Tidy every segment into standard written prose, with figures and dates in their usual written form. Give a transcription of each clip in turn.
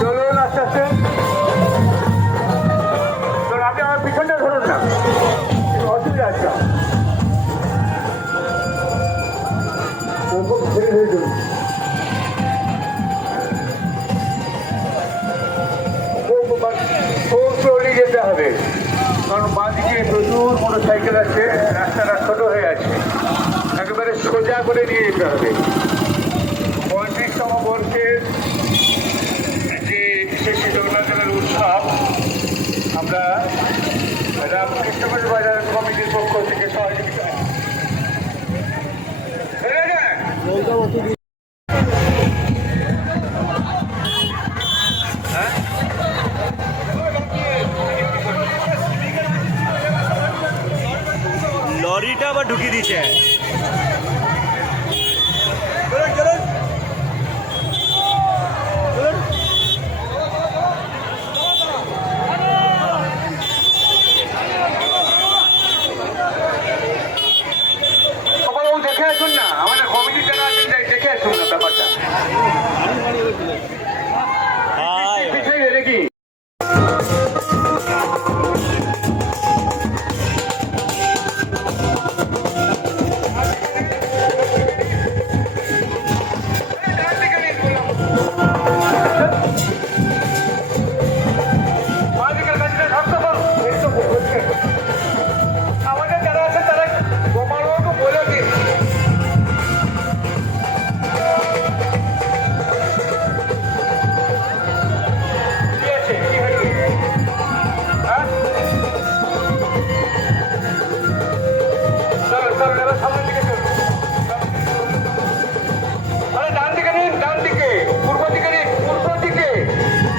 চলুন আস্তে আস্তে। আপনি আমার পিছনটা ধরুন না, অসুবিধা আছে। খুব স্লোলি যেতে হবে, কারণ বাঁদিকে প্রচুর মোটর সাইকেল আছে, রাস্তাটা ছোট হয়ে আছে, একেবারে সোজা করে নিয়ে যেতে হবে। 35তম বর্ষের যে শ্রী জগন্নাথের উৎসব আমরা রামকৃষ্ণগঞ্জ বাজার কমিটির পক্ষ থেকে সহযোগিতা লরিটা আবার ঢুকিয়ে দিচ্ছে। দেখে আসুন না, আমাদের কমিটি যারা আছেন দেখে আসুন না ব্যাপারটা পিছিয়ে দেখি। আমাদের যারা আছে তারা গোপালবাবু বলে দিন। সামনের দিকে চলুন। আরে ডান দিকে নিন, ডান দিকে, পূর্ব দিকে নিন, পূর্ব দিকে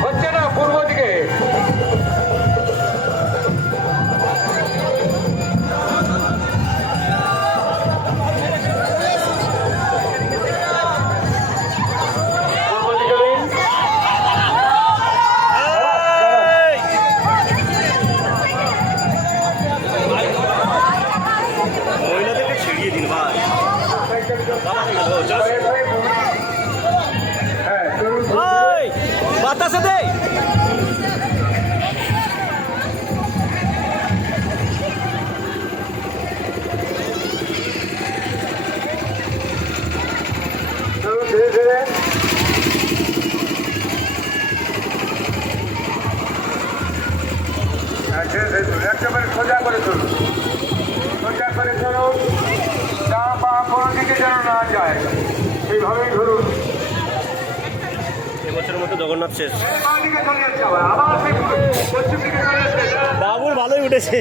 হচ্ছে না, পূর্ব দিকে। মহিলাদেরকে ছিড়িয়ে দিন ভাই। হ্যাঁ চলুন। বাতাসে দে। চলুন ধীরে ধীরে। একেবারে সোজা করে চলুন, সোজা করে চলুন, যা পা কোনো দিকে যেন না যায়, সেইভাবেই ধরুন। এবছরের মতো জগন্নাথ শেষ। বাঁ দিকে চলে যাচ্ছে, আবার সেই পশ্চিম দিকে চলে যাচ্ছে। বাবুর ভালোই উঠেছে।